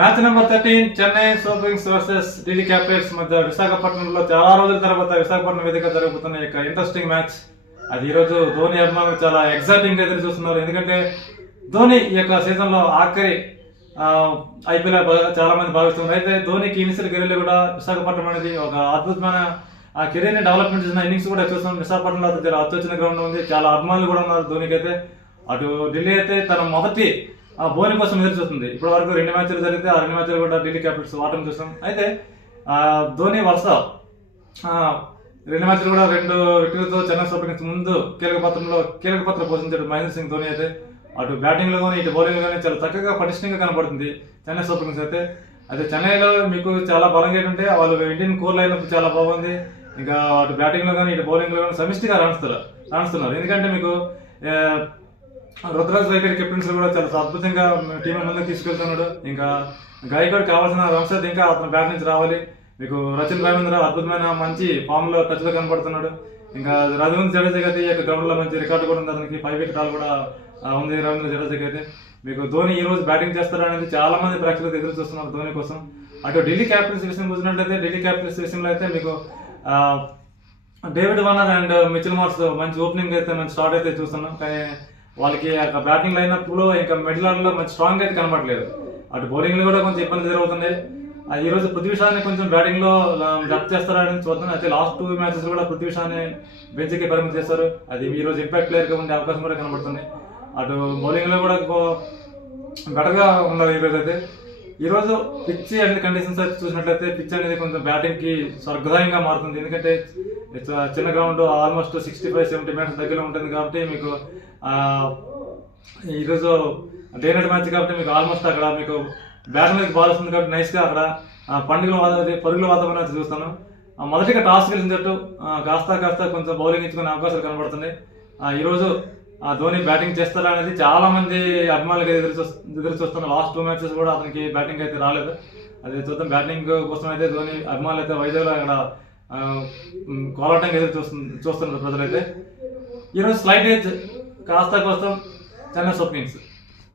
Match number 13 Chennai super Kings versus Delhi Capitals మధ్య విశాఖపట్నంలో చాలా రోజుల తర్వాత విశాఖపట్నం వేదిక జరుగుతున్న యొక్క ఇంట్రెస్టింగ్ మ్యాచ్. అది ఈరోజు ధోని అభిమానులు చాలా ఎగ్జైటింగ్ గా ఎదురు చూస్తున్నారు. ఎందుకంటే ధోని ఈ యొక్క సీజన్ లో ఆఖరి ఐపీఎల్ చాలా మంది భావిస్తున్నారు. అయితే ధోనికి ఇనిషియల్ కెరీర్ కూడా విశాఖపట్నం అనేది ఒక అద్భుతమైన కెరీర్ ని డెవలప్మెంట్ చేసిన ఇన్నింగ్స్ కూడా చూస్తాం. విశాఖపట్నంలో అత్యొచ్చిన గ్రౌండ్ ఉంది, చాలా అభిమానులు కూడా ఉన్నారు ధోనికి. అయితే అటు ఢిల్లీ అయితే తన మొదటి బోని కోసం ఎదురు చూస్తుంది. ఇప్పటి వరకు 2 మ్యాచ్లు జరిగితే ఆ 2 మ్యాచ్లు కూడా ఢిల్లీ క్యాపిటల్స్ ఓటమి చూసాం. అయితే ధోని వరుస 2 మ్యాచ్లు కూడా 2 వికెట్లతో చెన్నై సూపర్ కింగ్స్ ముందు కీలక పాత్ర పోషించాడు మహేంద్ర సింగ్ ధోని. అయితే అటు బ్యాటింగ్ లో కానీ ఇటు బౌలింగ్ లో కానీ చాలా చక్కగా పటిష్టంగా కనబడుతుంది చెన్నై సూపర్ కింగ్స్. అయితే చెన్నైలో మీకు చాలా బలంగా ఏంటంటే వాళ్ళు ఇండియన్ కోర్ లైన్ చాలా బాగుంది. ఇంకా అటు బ్యాటింగ్ లో కానీ ఇటు బౌలింగ్ లో కానీ సమిష్టిగా రాణిస్తున్నారు. ఎందుకంటే మీకు రుతురాజ్ వైఖరి కెప్టెన్స్ కూడా చాలా అద్భుతంగా టీం ముందుకు తీసుకెళ్తున్నాడు. ఇంకా గాయకుడికి కావాల్సిన రన్స్ అయితే ఇంకా అతను బ్యాట్ నుంచి రావాలి. మీకు రచిన్ రవీంద్ర అద్భుతమైన మంచి ఫామ్ లో టచ్ లో కనబడుతున్నాడు. ఇంకా రవీంద్ర జడేజా అయితే ఈ యొక్క గ్రౌండ్ లో మంచి రికార్డు కూడా ఉంది. అతనికి 5 వికెట్ కూడా ఉంది రవీంద్ర జడేజాకి. అయితే మీకు ధోని ఈ రోజు బ్యాటింగ్ చేస్తారా అనేది చాలా మంది ప్రేక్షకులు ఎదురు చూస్తున్నారు ధోని కోసం. అటు ఢిల్లీ క్యాపిటల్స్ విషయం చూసినట్లయితే ఢిల్లీ క్యాపిటల్స్ విషయంలో అయితే మీకు David Warner and Mitchell Marsh మంచి ఓపెనింగ్ అయితే మంచి స్టార్ట్ అయితే చూస్తున్నాం. కానీ వాళ్ళకి బ్యాటింగ్ లైనప్ లో ఇంకా మిడిల్ ఆర్డర్ లో మంచి స్ట్రాంగ్ అయితే కనబడలేదు. అటు బౌలింగ్ లో కూడా కొంచెం ఇబ్బంది జరుగుతుంది. ఈ రోజు పృథ్వీ షాని కొంచెం బ్యాటింగ్ లో డెప్త్ చేస్తారని చూద్దాం. అయితే లాస్ట్ 2 మ్యాచెస్ కూడా పృథ్వీ షాని బెంచ్ కి పరిమితి చేస్తారు. అది ఈ రోజు ఇంపాక్ట్ ప్లేయర్ గా ఉండే అవకాశం కూడా కనబడుతుంది. అటు బౌలింగ్ లో కూడా బెటర్ గా ఉన్నారు ఈ రోజు. అయితే ఈ రోజు పిచ్ అండ్ కండిషన్స్ అయితే చూసినట్లయితే పిచ్ అనేది కొంచెం బ్యాటింగ్ కి స్వర్గదాయంగా మారుతుంది. ఎందుకంటే చిన్న గ్రౌండ్ ఆల్మోస్ట్ 65-70 మీటర్స్ దగ్గరలో ఉంటుంది కాబట్టి మీకు ఈరోజు డే నైట్ మ్యాచ్ కాబట్టి మీకు ఆల్మోస్ట్ అక్కడ మీకు బ్యాట్ మీద బాల్ వస్తుంది కాబట్టి నైస్ గా అక్కడ పరుగుల వాతావరణం చూస్తాను. మొదటిగా టాస్ గెలిచిన జట్టు కాస్త కొంచెం బౌలింగ్ ఇచ్చుకునే అవకాశాలు కనబడుతున్నాయి. ఈరోజు ధోని బ్యాటింగ్ చేస్తారా అనేది చాలా మంది అభిమానులకు ఎదురు చూస్తున్నారు. లాస్ట్ 2 మ్యాచెస్ కూడా అతనికి బ్యాటింగ్ అయితే రాలేదు. అది చూద్దాం. బ్యాటింగ్ కోసం అయితే ధోని అభిమానులు అయితే వైజాగ్ లో అక్కడ కోలాటంగా చూస్తున్నారు ప్రజలైతే. ఈరోజు స్లైట్ ఏజ్ కాస్త కోసం చెన్నై సూపర్ కింగ్స్.